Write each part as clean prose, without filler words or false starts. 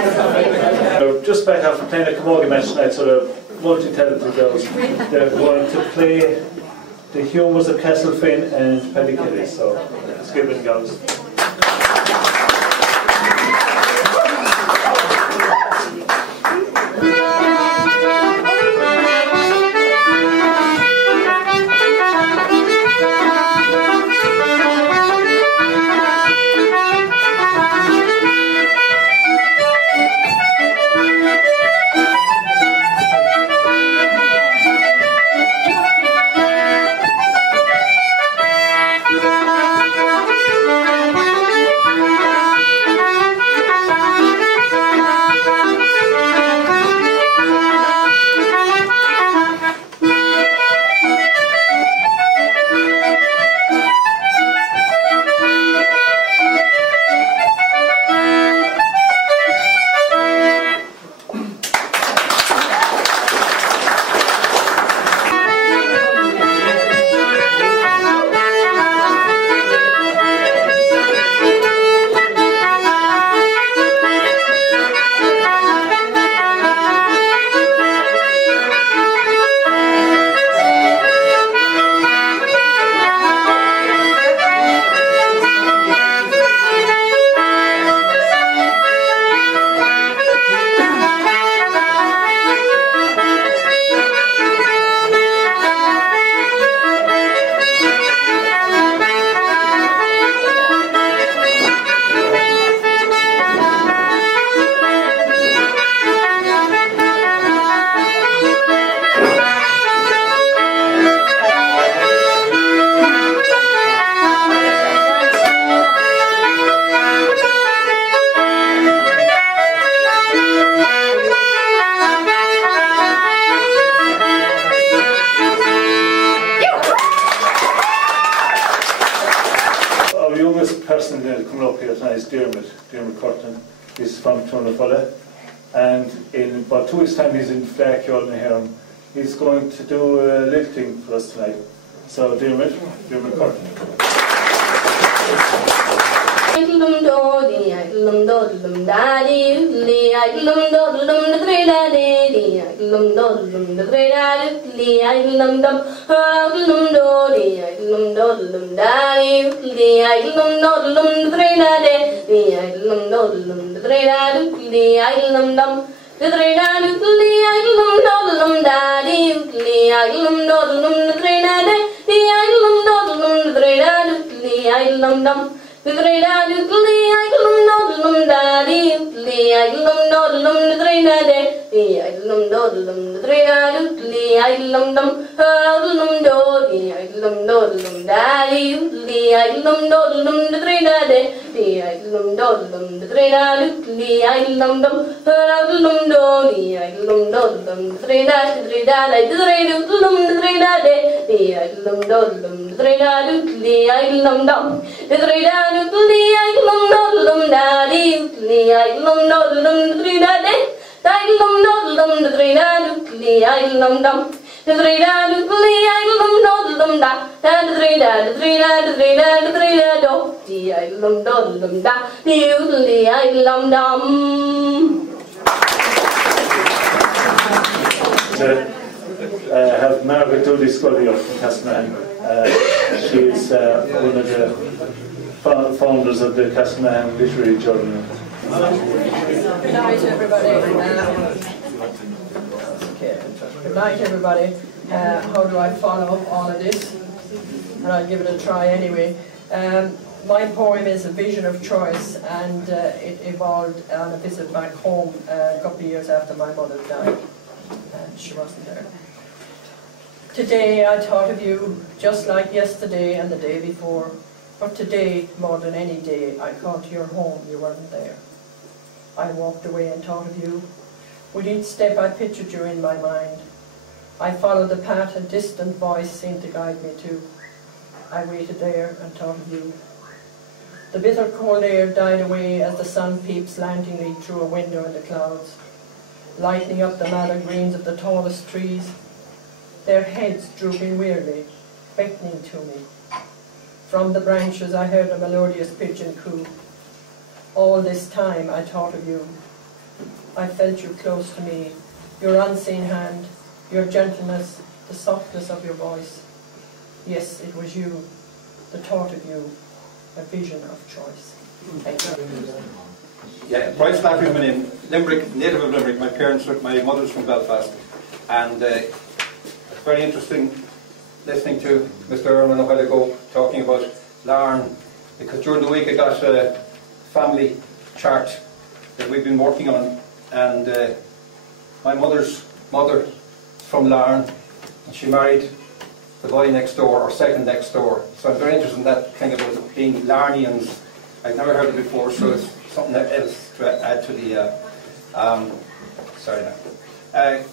They're just back after playing a camogie match tonight, so they're multi-talented girls. They're going to play the Humours of Castlefin and Paddy Kelly, so let's give it girls. Person coming up here tonight is Dermot Curtin. He's from Tunafulla, and in about 2 weeks' time he's in Flackyard in Herm. He's going to do a little thing for us tonight. So Dermot Curtin. Have Margaret Dooley Scully up from Castleman. She's one of the founders of the Castleman Literary Journal. Good night, everybody. Good night, everybody. How do I follow all of this? And I'll give it a try anyway. My poem is A Vision of Choice, and it evolved on a visit back home a couple of years after my mother died, and she wasn't there. Today I thought of you just like yesterday and the day before, but today, more than any day, I called to your home, you weren't there. I walked away and thought of you. With each step I pictured you in my mind. I followed the path a distant voice seemed to guide me to. I waited there and thought of you. The bitter cold air died away as the sun peeped slantingly through a window in the clouds, lighting up the mallard greens of the tallest trees, their heads drooping wearily, beckoning to me. From the branches I heard a melodious pigeon coo. All this time I thought of you, I felt you close to me, your unseen hand, your gentleness, the softness of your voice. Yes, it was you, the thought of you, a vision of choice. Thank you. Yeah, Bryce Flaherty was my name. Limerick, native of Limerick. My mother's from Belfast. And it's very interesting listening to Mr. Ehrman a while ago talking about Larne, because during the week I got a family chart that we've been working on, and my mother's mother is from Larne, and she married the boy next door, or second next door. So I'm very interested in that thing about being Larnians. I've never heard it before, so it's something else to add to the sorry now.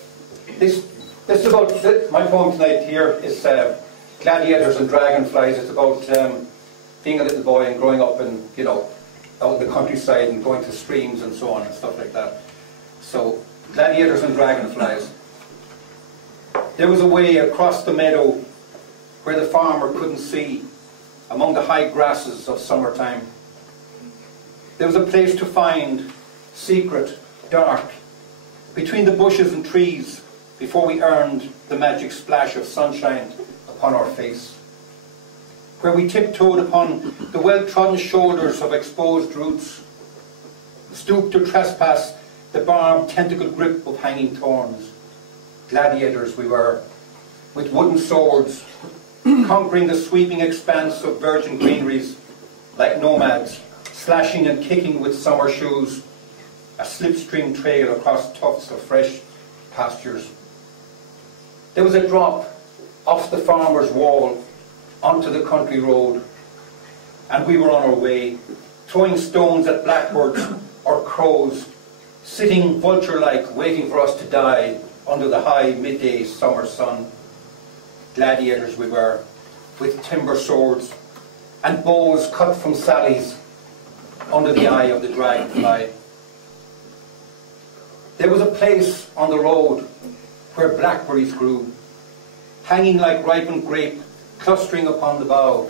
This is about, my poem tonight here is Gladiators and Dragonflies. It's about being a little boy and growing up in, you know, out in the countryside and going to streams and so on and stuff like that. So, Gladiators and Dragonflies. There was a way across the meadow where the farmer couldn't see, among the high grasses of summertime. There was a place to find, secret, dark, between the bushes and trees, before we earned the magic splash of sunshine upon our face. Where we tiptoed upon the well-trodden shoulders of exposed roots, stooped to trespass the barbed tentacle grip of hanging thorns. Gladiators we were, with wooden swords, conquering the sweeping expanse of virgin greeneries like nomads, slashing and kicking with summer shoes, a slipstream trail across tufts of fresh pastures. There was a drop off the farmer's wall onto the country road, and we were on our way, throwing stones at blackbirds or crows, sitting vulture-like, waiting for us to die under the high midday summer sun. Gladiators we were, with timber swords and bows cut from sallies under the eye of the dragonfly. There was a place on the road where blackberries grew, hanging like ripened grape, clustering upon the bough,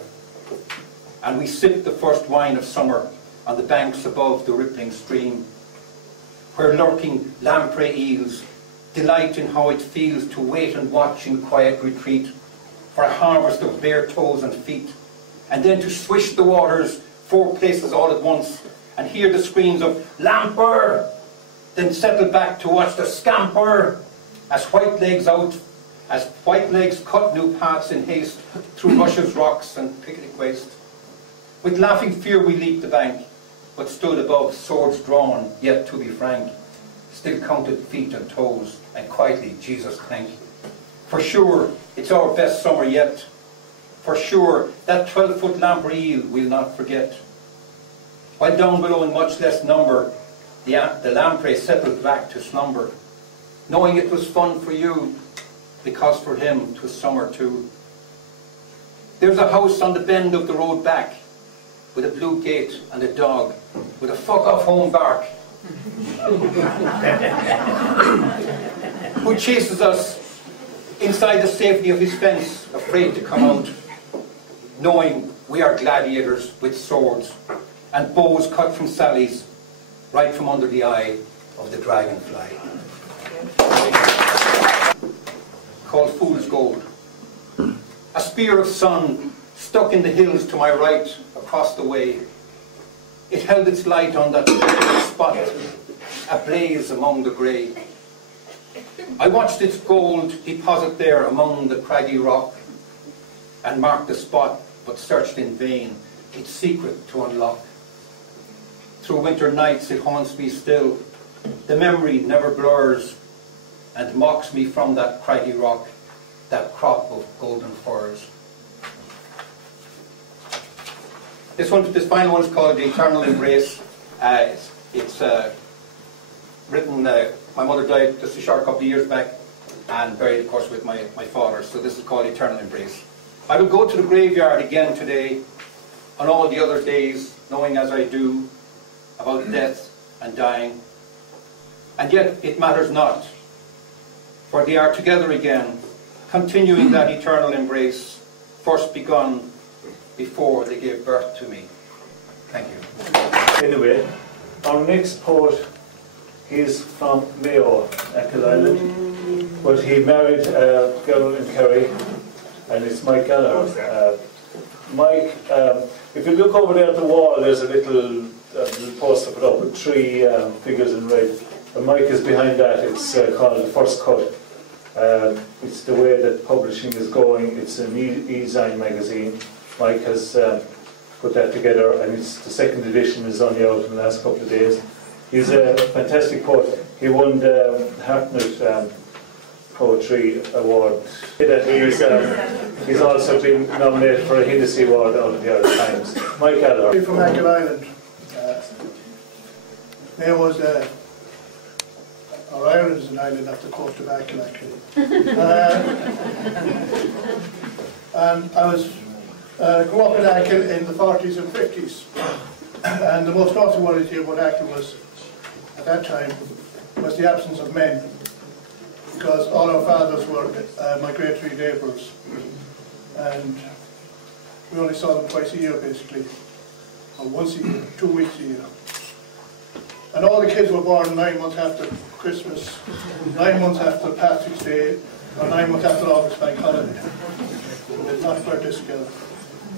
and we sipped the first wine of summer on the banks above the rippling stream, where lurking lamprey eels delight in how it feels to wait and watch in quiet retreat for a harvest of bare toes and feet, and then to swish the waters 4 places all at once and hear the screams of "Lamper!" then settle back to watch the scamper as white legs cut new paths in haste through rushes, rocks and picnic waste. With laughing fear we leaped the bank, but stood above, swords drawn, yet to be frank, still counted feet and toes, and quietly Jesus thank. For sure, it's our best summer yet. For sure, that 12-foot lamprey eel we'll not forget. While down below in much less number, the lamprey settled back to slumber, knowing it was fun for you, because for him 'twas summer too. There's a house on the bend of the road back, with a blue gate and a dog, with a fuck-off home bark, who chases us inside the safety of his fence, afraid to come out, knowing we are gladiators with swords and bows cut from sallies, right from under the eye of the dragonfly. Called Fool's Gold. A spear of sun stuck in the hills to my right across the way. It held its light on that spot, ablaze among the grey. I watched its gold deposit there among the craggy rock, and marked the spot, but searched in vain, its secret to unlock. Through winter nights it haunts me still, the memory never blurs, and mocks me from that craggy rock, that crop of golden furs. This final one is called The Eternal Embrace. It's written, my mother died just a short couple of years back, and buried, of course, with my father, so this is called Eternal Embrace. I will go to the graveyard again today, on all the other days, knowing as I do about death and dying. And yet it matters not, for they are together again, continuing that eternal embrace, first begun before they gave birth to me. Thank you. Anyway, our next poet He's from Mayo, Achill Island, but he married a girl in Kerry, and it's Mike Gallagher. Mike, if you look over there at the wall, there's a little poster put up with 3 figures in red. And Mike is behind that. It's called The First Cut. It's the way that publishing is going. It's an e-zine magazine. Mike has put that together, and it's the 2nd edition is only out in the last couple of days. He's a fantastic poet. He won the Hartnett Poetry Award. He's also been nominated for a Hennessy Award out of the Irish Times. Mike Gallagher. I'm from Achill Island. There was Ireland is an island off the coast of Achill, actually. And I was grew up in Achill in the 40s and 50s. And the most notable thing about Achill was, at that time, was the absence of men. Because all our fathers were migratory labourers. And we only saw them twice a year, basically. Or once a year, 2 weeks a year. And all the kids were born 9 months after Christmas, 9 months after Patrick's Day, or 9 months after August bank holiday. It's not fair to scale.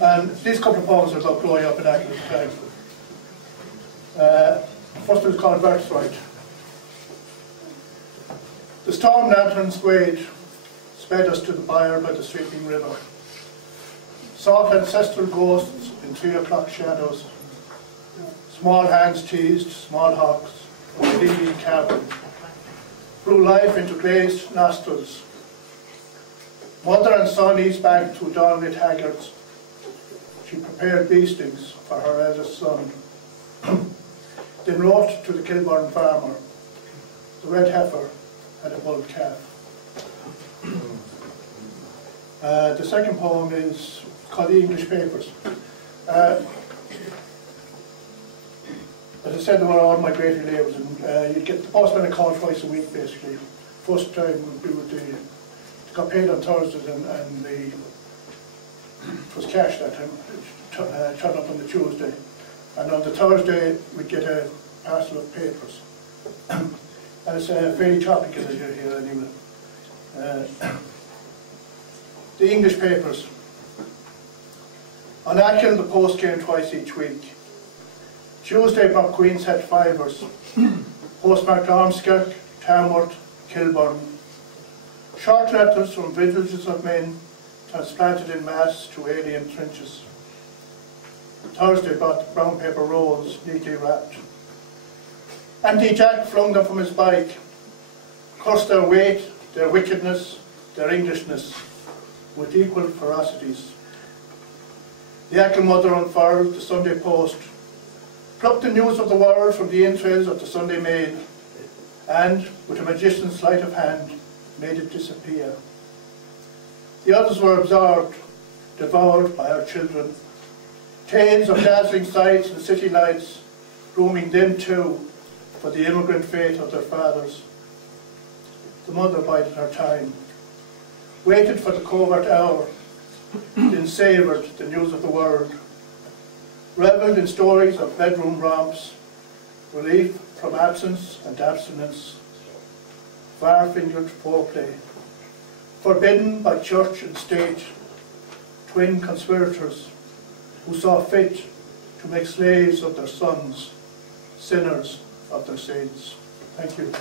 And these couple of poems are about growing up in Achill at the time. First one was called Birthright. The storm lantern swayed, sped us to the byre by the sweeping river. Soft ancestral ghosts in 3 o'clock shadows. Small hands teased, small hawks from the Indian cavern. Blew life into glazed nostrils. Mother and son eased back through dawnlit haggards. She prepared beastings for her eldest son. Then wrote to the Kilburn farmer. The red heifer had a bull calf. The second poem is called The English Papers. As I said, there were all migratory labourers, and you'd get the postman a call twice a week, basically. First time would be with they got paid on Thursdays, and it was cash that time. It turned up on the Tuesday, and on the Thursday we'd get a parcel of papers. And it's fairly topical as you're here anyway. The English Papers. On Achill, the post came twice each week. Tuesday brought Queen's Head fibres, postmarked Ormskirk, Tamworth, Kilburn. Short letters from villages of men transplanted in mass to alien trenches. Thursday brought brown paper rolls, neatly wrapped. Andy Jack flung them from his bike, cursed their weight, their wickedness, their Englishness, with equal ferocities. The Achill mother unfurled the Sunday Post, plucked the news of the world from the entrails of the Sunday Mail, and, with a magician's sleight of hand, made it disappear. The others were absorbed, devoured by our children. Tales of dazzling sights and city lights, grooming them too for the immigrant fate of their fathers. The mother bided her time, waited for the covert hour, then savoured the news of the world, revelled in stories of bedroom romps, relief from absence and abstinence, far-fingered foreplay, forbidden by church and state, twin conspirators who saw fit to make slaves of their sons, sinners of their saints. Thank you.